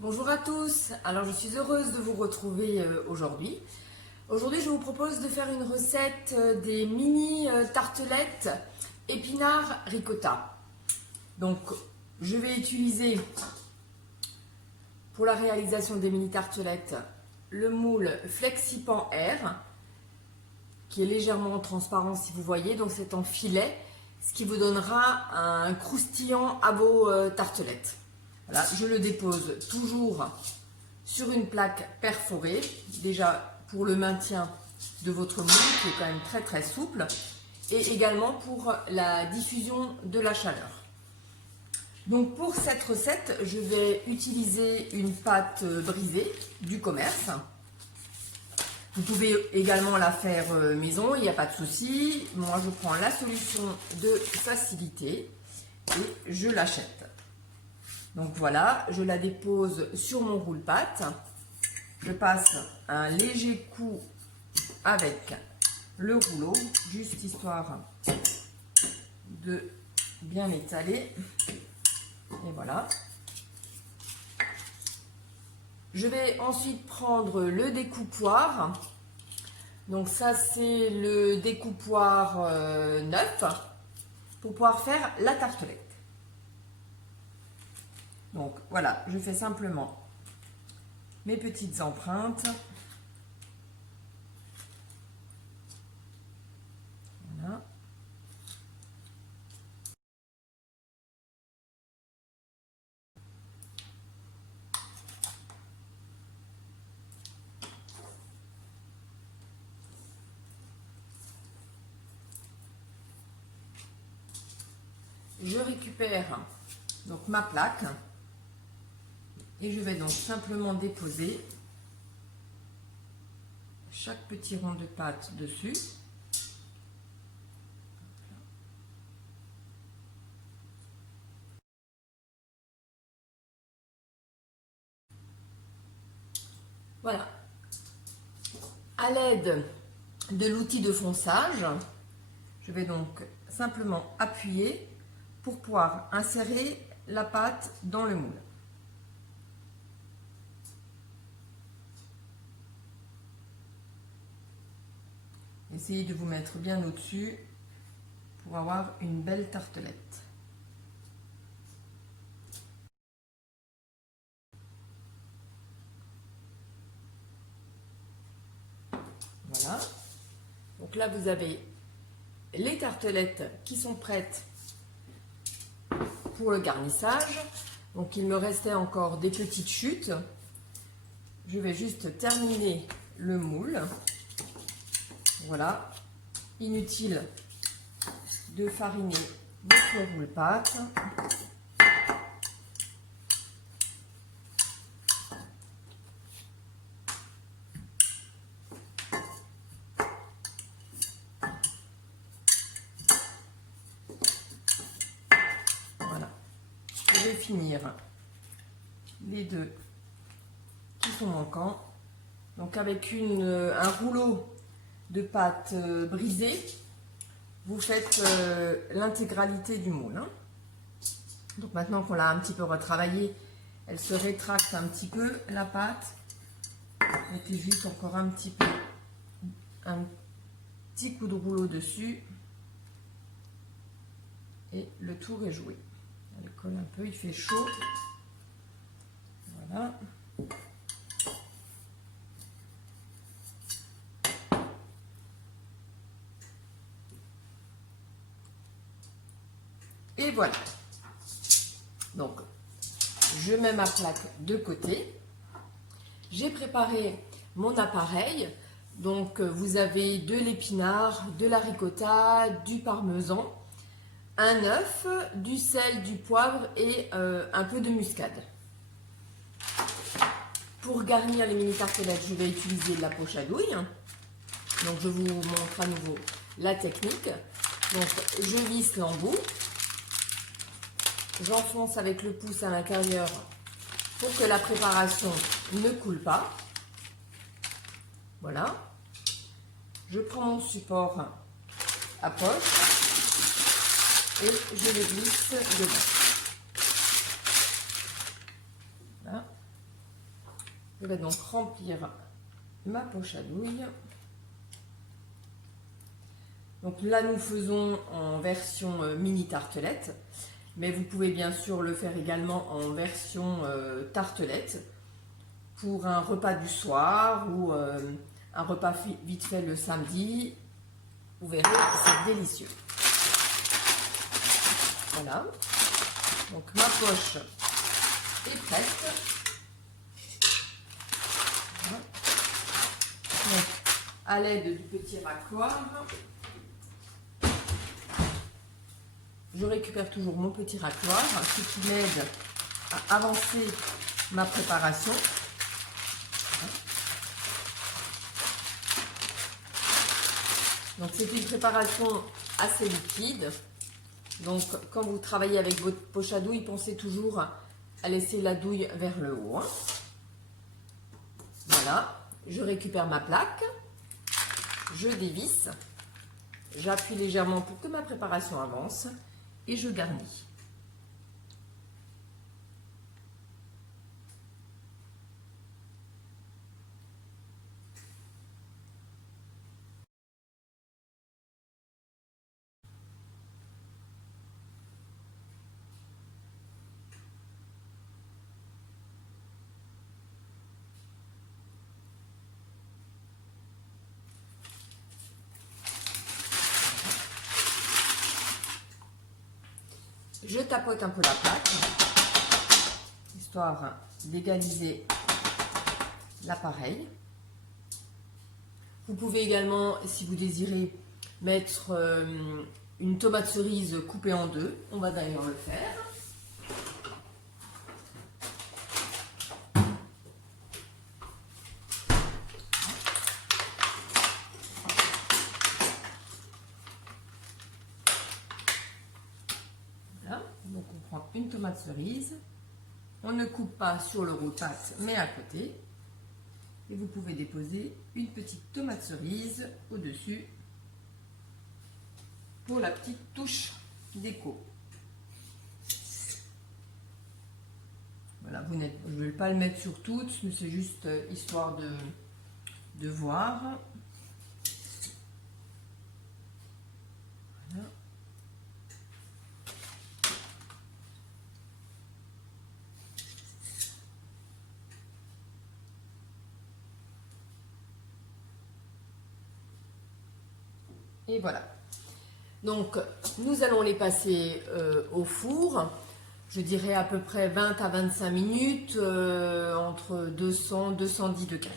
Bonjour à tous, alors je suis heureuse de vous retrouver aujourd'hui. Aujourd'hui je vous propose de faire une recette des mini tartelettes épinards ricotta. Donc je vais utiliser pour la réalisation des mini tartelettes le moule Flexipan Air qui est légèrement transparent si vous voyez, donc c'est en filet, ce qui vous donnera un croustillant à vos tartelettes. Voilà, je le dépose toujours sur une plaque perforée, déjà pour le maintien de votre moule qui est quand même très souple et également pour la diffusion de la chaleur. Donc pour cette recette, je vais utiliser une pâte brisée du commerce. Vous pouvez également la faire maison, il n'y a pas de souci. Moi je prends la solution de facilité et je l'achète. Donc voilà, je la dépose sur mon roule-pâte. Je passe un léger coup avec le rouleau, juste histoire de bien étaler. Et voilà. Je vais ensuite prendre le découpoir. Donc ça c'est le découpoir neuf pour pouvoir faire la tartelette. Donc voilà, je fais simplement mes petites empreintes. Voilà. Je récupère donc ma plaque et je vais donc simplement déposer chaque petit rond de pâte dessus. Voilà. À l'aide de l'outil de fonçage, je vais donc simplement appuyer pour pouvoir insérer la pâte dans le moule. Essayez de vous mettre bien au-dessus pour avoir une belle tartelette. Voilà. Donc là, vous avez les tartelettes qui sont prêtes pour le garnissage. Donc il me restait encore des petites chutes. Je vais juste terminer le moule. Voilà. Inutile de fariner votre roule-pâte. Voilà. Je vais finir les deux qui sont manquants. Donc avec un rouleau de pâte brisée, vous faites l'intégralité du moule. Hein. Donc maintenant qu'on l'a un petit peu retravaillé, elle se rétracte un petit peu la pâte. Mettez juste encore un petit coup de rouleau dessus et le tour est joué. Elle colle un peu, il fait chaud. Voilà. Et voilà. Donc, je mets ma plaque de côté. J'ai préparé mon appareil. Donc, vous avez de l'épinard, de la ricotta, du parmesan, un œuf, du sel, du poivre et un peu de muscade. Pour garnir les mini tartelettes, je vais utiliser de la poche à douille. Donc, je vous montre à nouveau la technique. Donc, je visse l'embout. J'enfonce avec le pouce à l'intérieur pour que la préparation ne coule pas. Voilà. Je prends mon support à poche et je le glisse dedans. Voilà. Je vais donc remplir ma poche à douille. Donc là, nous faisons en version mini tartelette, mais vous pouvez bien sûr le faire également en version tartelette pour un repas du soir ou un repas vite fait le samedi. Vous verrez, c'est délicieux. Voilà. Donc ma poche est prête. Voilà. Donc, à l'aide du petit racloir, je récupère toujours mon petit racloir, ce qui m'aide à avancer ma préparation. Donc c'est une préparation assez liquide. Donc quand vous travaillez avec votre poche à douille, pensez toujours à laisser la douille vers le haut. Voilà, je récupère ma plaque, je dévisse, j'appuie légèrement pour que ma préparation avance et je garnis. Je tapote un peu la plaque, histoire d'égaliser l'appareil. Vous pouvez également, si vous désirez, mettre une tomate cerise coupée en deux. On va d'ailleurs le faire. Voilà, donc on prend une tomate cerise. On ne coupe pas sur le roux-pâte, mais à côté. Et vous pouvez déposer une petite tomate cerise au-dessus pour la petite touche déco. Voilà, je ne vais pas le mettre sur toutes, mais c'est juste histoire de voir. Voilà. Et voilà. Donc, nous allons les passer au four. Je dirais à peu près 20 à 25 minutes, entre 200 et 210 degrés.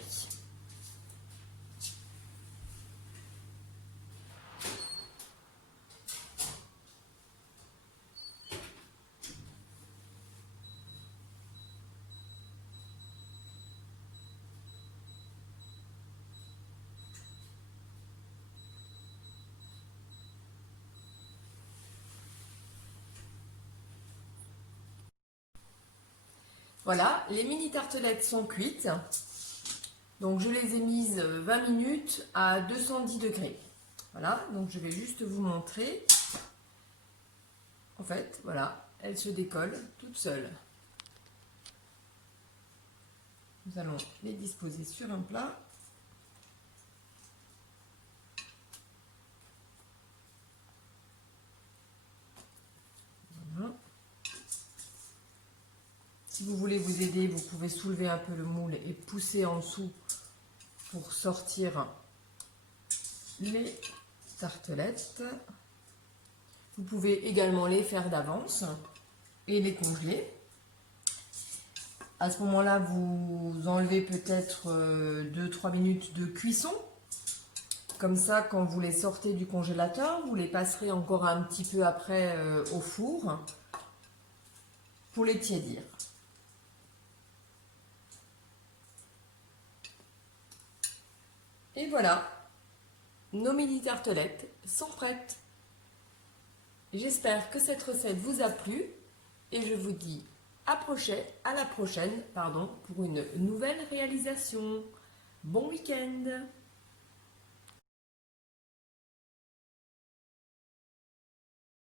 Voilà, les mini tartelettes sont cuites. Donc je les ai mises 20 minutes à 210 degrés. Voilà, donc je vais juste vous montrer. En fait, voilà, elles se décollent toutes seules. Nous allons les disposer sur un plat. Voilà. Si vous voulez vous aider, vous pouvez soulever un peu le moule et pousser en dessous pour sortir les tartelettes. Vous pouvez également les faire d'avance et les congeler. À ce moment-là, vous enlevez peut-être 2-3 minutes de cuisson. Comme ça, quand vous les sortez du congélateur, vous les passerez encore un petit peu après au four pour les tiédir. Et voilà, nos mini tartelettes sont prêtes. J'espère que cette recette vous a plu et je vous dis à la prochaine pour une nouvelle réalisation. Bon week-end!